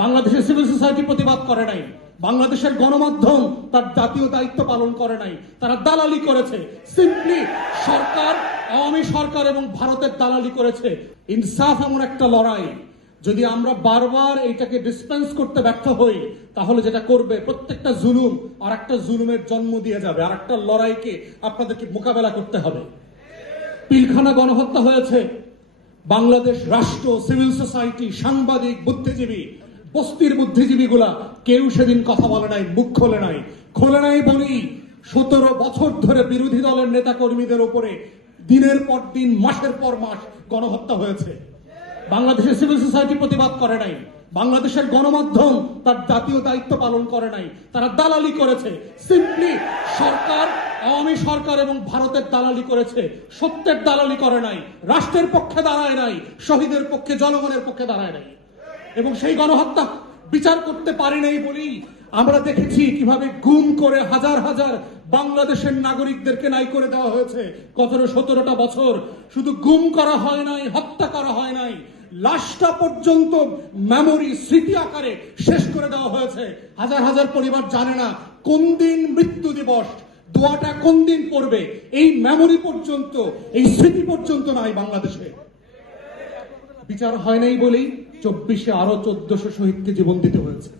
বাংলাদেশের civil society প্রতিবাদ করে নাই, বাংলাদেশের গণমাধ্যম তার জাতীয় দায়িত্ব পালন করে নাই, তারা দালালি করেছে। সিম্পলি সরকার, আওয়ামী সরকার এবং ভারতের দালালি করেছে। ইনসাফ এমন একটা লড়াই, যদি আমরা বারবার এইটাকে ডিসপেন্স করতে ব্যর্থ হই, তাহলে যেটা করবে প্রত্যেকটা জুলুম আর একটা জুলুমের জন্ম দিয়ে যাবে, আর একটা লড়াইকে আপনাদেরকে মোকাবেলা করতে হবে। পিলখানা গণহত্যা হয়েছে, বাংলাদেশ রাষ্ট্র, সিভিল সোসাইটি, সাংবাদিক, বুদ্ধিজীবী, বস্তির বুদ্ধিজীবীগুলা কেউ সেদিন কথা বলে নাই, মুখ খোলে নাই। খোলে নাই বলি 17 বছর ধরে বিরোধী দলের নেতা কর্মীদের উপরে দিনের পর দিন, মাসের পর মাস গণহত্যা হয়েছে। বাংলাদেশের সিভিল সোসাইটি প্রতিবাদ করে নাই, বাংলাদেশের গণমাধ্যম তার জাতীয় দায়িত্ব পালন করে নাই, তারা দালালি করেছে। সিম্পলি সরকার, আওয়ামী সরকার এবং ভারতের দালালি করেছে, সত্যের দালালি করে নাই, রাষ্ট্রের পক্ষে দাঁড়ায় নাই, শহীদের পক্ষে, জনগণের পক্ষে দাঁড়ায় নাই। এবং সেই গণহত্যা বিচার করতে পারি নাই বলেই আমরা দেখেছি কিভাবে গুম করে হাজার হাজার বাংলাদেশের নাগরিকদেরকে নাই করে দেওয়া হয়েছে। 17টা বছর শুধু গুম করা হয় নাই, হত্যা করা হয় নাই, লাশটা পর্যন্ত মেমোরি, স্মৃতি আকারে শেষ করে দেওয়া হয়েছে। হাজার হাজার পরিবার জানে না কোন দিন মৃত্যু দিবস, দোয়াটা কোন দিন পড়বে, এই মেমোরি পর্যন্ত, এই স্মৃতি পর্যন্ত নাই বাংলাদেশে। বিচার হয় নাই বলেই 24-এ আরো 1400 শহীদকে জীবন দিতে হয়েছে।